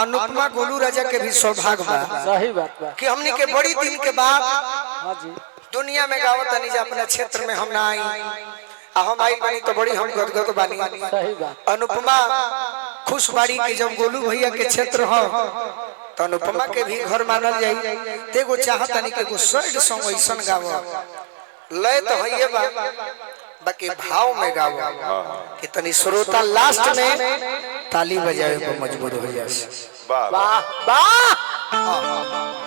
अनुपमा गोलू राजा के भी सौभाग्य बा। सही बात बा कि हमनी के बड़ी दिन के बाद हां जी दुनिया में गावत नहीं जा अपने क्षेत्र में हम ना आई हम आई बनी तो बड़ी हम गदगद बानी। सही बात अनुपमा खुश बाड़ी की जब गोलू भैया के क्षेत्र हो तो अनुपमा के भी घर मानल जाई ते गो चाहत नहीं के गो सैड सॉन्ग ऐसन गावो लय तो हइए बा बाकी भाव में गावो कि तनी श्रोता लास्ट में ताली बजावे को मजबूर हो जाए। वाह वाह वाह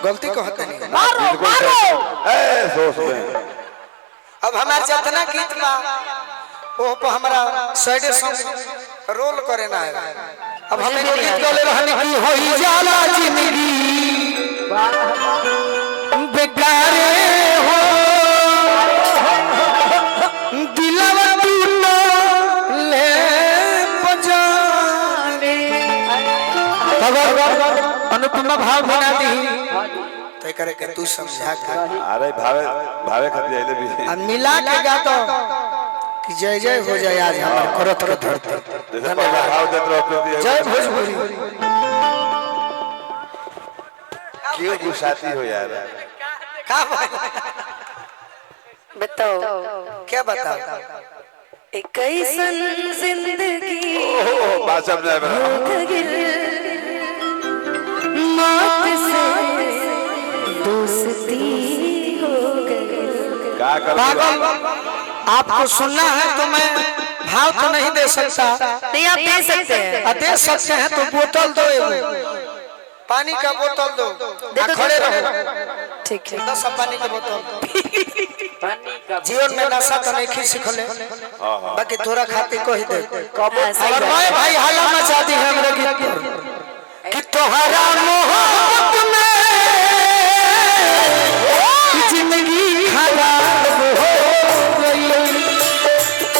गलती कहते नहीं मारो मारो ए सोच में अब हमार जितना गीत बा वो पर हमारा साइड सॉन्ग रोल करे ना है। अब हमें को गीत गाले रहने की होई जाला जिंदगी बेकारे हो दिलवा टूटो ले बजाने अनुपमा भाव बना दी तय करे के तू समझा के अरे भावे भावे खातिर आइले भी अब मिला के गा तो कि जय जय हो जाए आज हमारे करत के धरती। धन्यवाद भाव देत रहो जय भोजपुरी क्यों गुस्साती हो यार का बताओ क्या बताओ एक ऐसन जिंदगी बात समझ मौत से दोस्ती हो गई। क्या कर पागल आपको सुनना है तो मैं भाव तो नहीं दे सकता नहीं आप दे सकते हैं दे सकते हैं तो बोतल दो एगो पानी का बोतल दो खड़े रहो ठीक है 10 पानी का बोतल पानी का जीवन में नशा तो नहीं खी सिखले बाकी तोरा खातिर कह दे और मैं भाई हाला मचा दी है हमरे गीत पर कि तोहरा मोहब्बत में जिंदगी खराब हो गई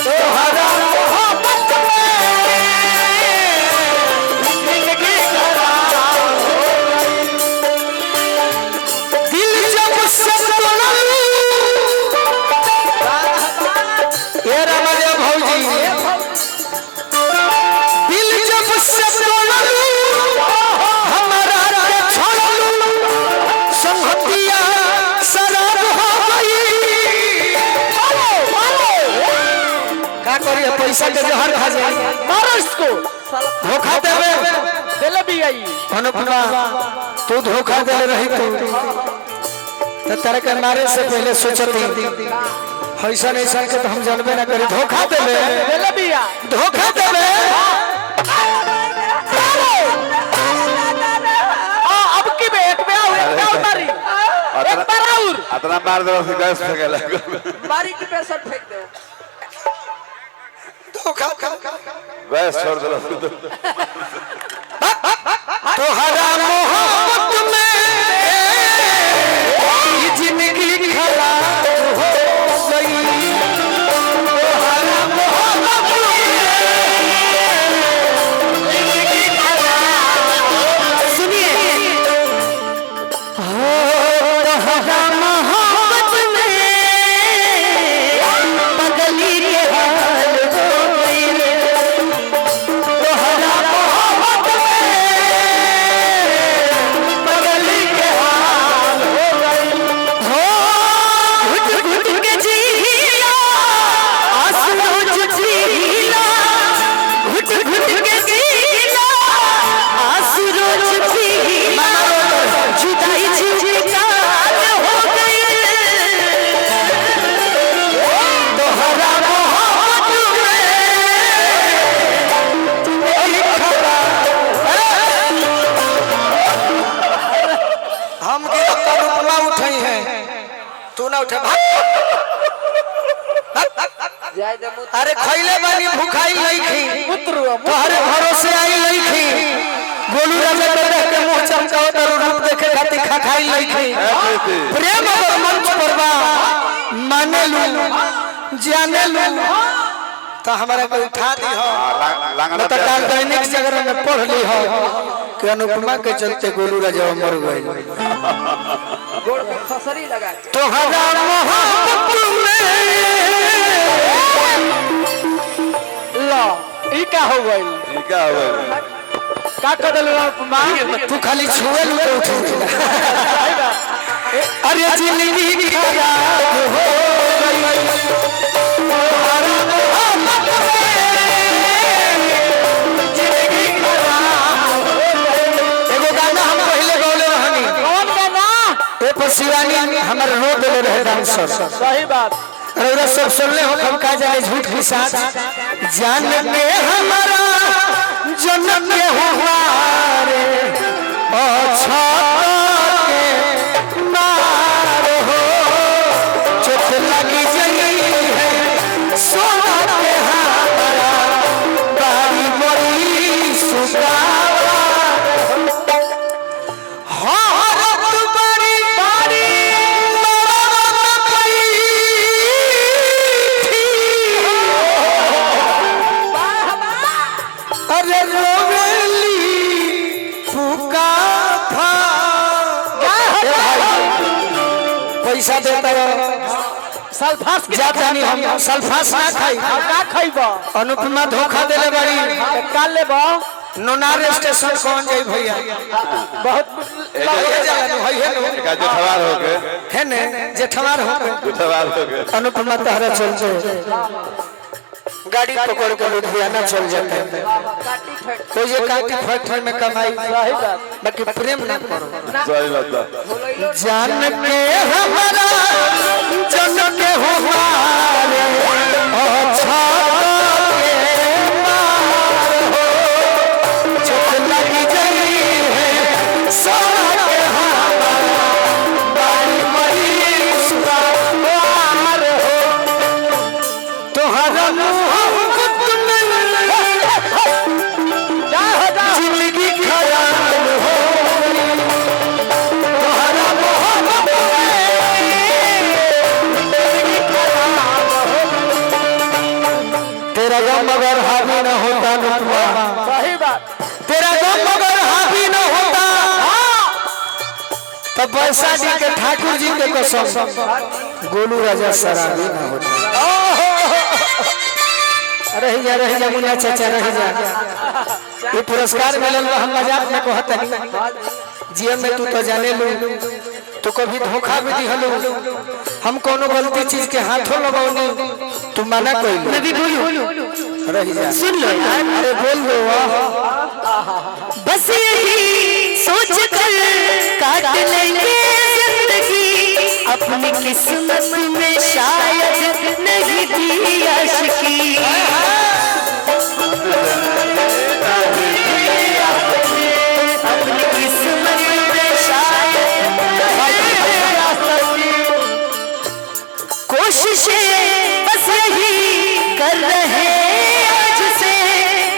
तोहरा मोहब्बत में जिंदगी खराब हो गई दिल जब से तोड़ल ये राजा भौजी दिल जब से तोड़ल हमारा के छोड़ल संहतिया शराब हो गई का करिए पैसा के जहर खा जाए मारो इसको धोखा देवे दिल भी आई अनुपमा तू धोखा दे रही तो तेरे के मारे से पहले सोचती ऐसा ऐसा के तो हम जानबे ना करी धोखा देवे दिल भी आ धोखा देवे अब की बे एक पे आओ एक पे और मारी एक बार और अतना मार दो से गैस फेंके लगे मारी की पे शॉट फेंक दो धोखा गैस छोड़ दो तोहरा मोहब्बत में ये जिंदगी खराब हो गई तोहरा मोहब्बत में जिंदगी खराब सुनिए तोहरा मोहब्बत में पगली के हाल हो गई तोहरा मोहब्बत पगली के हाल हो गई हो घुट घुट के जीला आंसू जीला घुट घुट के जीला आंसू जीला जुदाई जीता हो गई तोहरा मोहब्बत में हम के अनुपमा उठाई है तू ना उठे जाय दे मुत अरे खैले बानी भूखाई नहीं खी पुत्र तोहरे भरोसे आई नहीं खी गोलू राजा के देख के मुंह चमकाओ तो रूप देखे खातिर खाई नहीं खी प्रेम और मंच पर बा माने लू जाने लू तो हमारे को उठा दी हो लांगड़ा तो काल दैनिक जागरण में पढ़ ली हो कि अनुपमा के चलते गोलू राजा मर गए गोड़ पे फसरी लगा के तोहरा मोहब्बत में लो ई का हो गई ठीक है का कर देलो उपमा तू खाली छुए लू तो उठ अरे जिंदगी खराब हो शिवानी हमारे रो दे रहे डांसर सही बात रौरा सब सुनले हो हम का जाने झूठ के साथ जान के हमारा जन्म के हुआ रे अच्छा के मार हो चोट लगी जई है सोना के हमारा बारी बड़ी सुगावा पैसा देता सल्फास के जाता नहीं हम सल्फास ना खाई का खइबो अनुपमा धोखा देले बारी का लेबो नोनार स्टेशन कौन जाई भैया बहुत जेठवार हो गए है ने जेठवार हो गए जेठवार हो गए अनुपमा तहरा चलते गाड़ी पकड़ के लुधियाना चल जाते हैं तो ये काटी फैक्ट्री में कमाई बाकी प्रेम ना करो सही बात जान के हमारा जन के हमारे अच्छा के मार हो चोट लगी जई है सोना के हमारा बारी बड़ी सुगार हो तोहरा जिंदगी खराब हो तोहरा तेरा गम अगर हावी न होता नुतवा सही बात तेरा गम अगर हावी न होता तो पैसा जी के ठाकुर जी के कसम गोलू राजा शराबी न होता रह जा मुन्ना चाचा रह जा ये पुरस्कार मिलल हम मजाक में कहत नहीं जीवन में तू तो जाने लू तू कभी धोखा भी दिहलू हम कोनो गलती चीज के हाथों लगाओनी तू मना कोई मैं भी बोलूं रह जा सुन लो अरे बोल दो बस यही सोच कर काट लेंगे जिंदगी अपनी किस्मत में शायद नहीं थी आशिकी अपनी किस्मत में शायद कोशिशें बस यही कर रहे आज से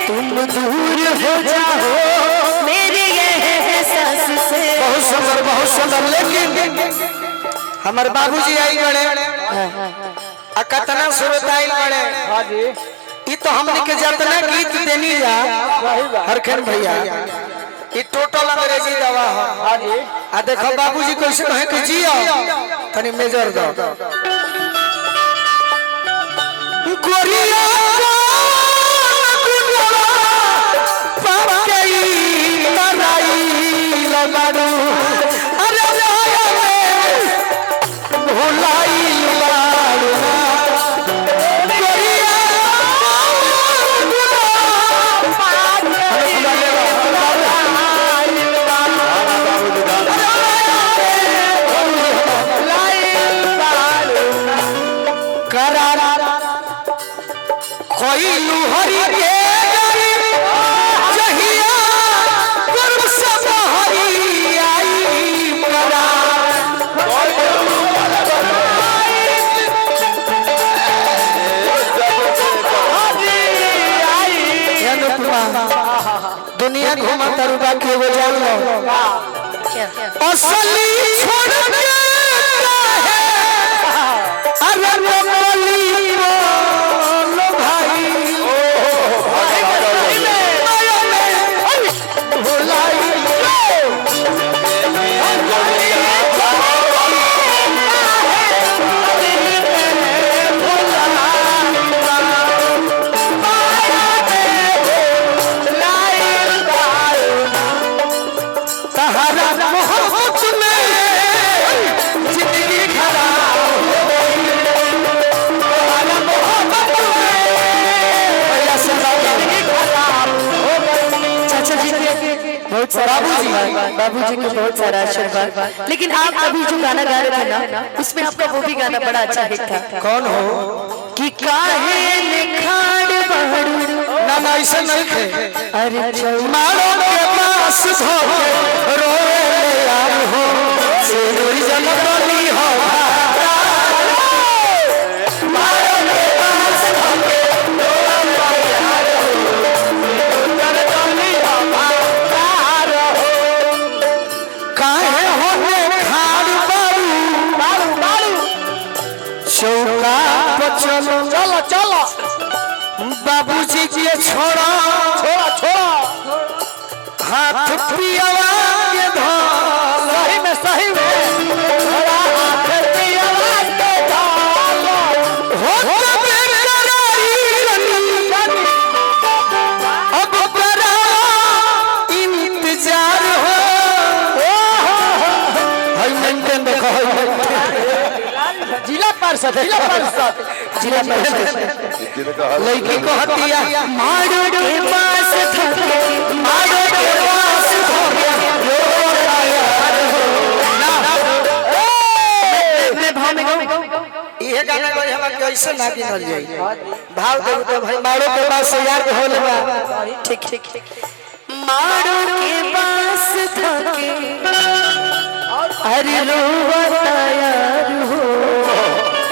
तुम दूर हो जाओ मेरे एहसास से बहुत सुंदर लेकिन हमारे बाबूजी आई बड़े आ कतना सुरत आई बड़े हां जी ई तो हमने के जितना गीत देनी जा हरखेन भैया ई टोटल अंग्रेजी दवा है हां जी आ देखो बाबूजी कैसे कहे कि जियो तनी मेजर दो गोरिया दुनिया घुमा तरुबा के वो जान लो असली छोड़ के है अरे नकली लो भाई भुलाई चाचा जी के बहुत सारा बाबूजी के बहुत सारा आशीर्वाद। लेकिन आप अभी जो गाना गा रहे थे ना, उसमें आपका वो भी गाना बड़ा अच्छा हिट था। कौन हो? कि काहे निखार बहरू ना ना ऐसे नहीं थे। अरे मारो के पास धोके रोए ले यार हो सिंदूर जनतनी हो मारो के पास धोके रोए ले यार हो सिंदूर जनतनी हो यार हो काहे होने खाड़ बारू चौका पर चलो चलो चलो बाबूजी के छोड़ा छोड़ा छोड़ा हाथ पियावा के धाल सही में छोड़ा हाथ पियावा के धाल हो अब बड़ा इंतजार हो हई मेंटेन देखो जिला पार्षद लड़की को हतिया मारो के पास थके मारो के पास मैं भाव में गाऊं। ये गाना कोई हमरा कैसे ना गिनल जाई भाव दे तो भाई मारो के पास यार होले बा ठीक ठीक मारो के पास थके अरे रोवता यार हो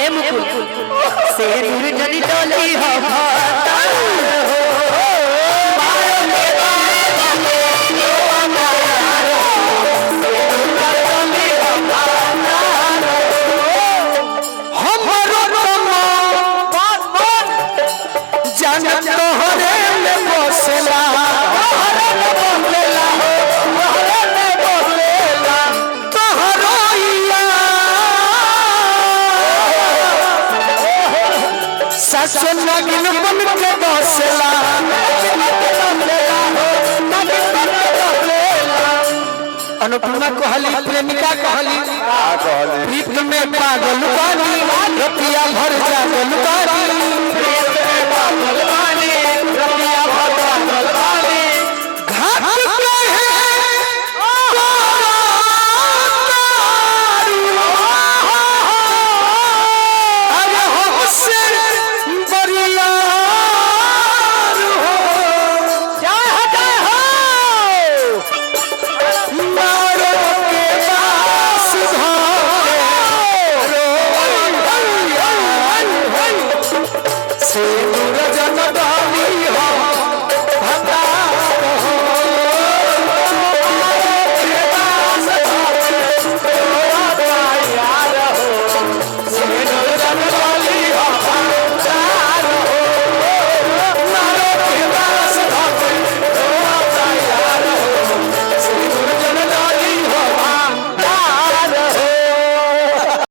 ए मुकुल से दूर जनी डोली हो भाता हो मारो के पास थके रोवता यार हो से दूर डोली हो भाता हो हमरो जनम तोहरे में बसला ससुना गिन बन के बसला अनुपमा कहली प्रेमिका कहली प्रीत में पागल बानी रतिया भर जागल बानी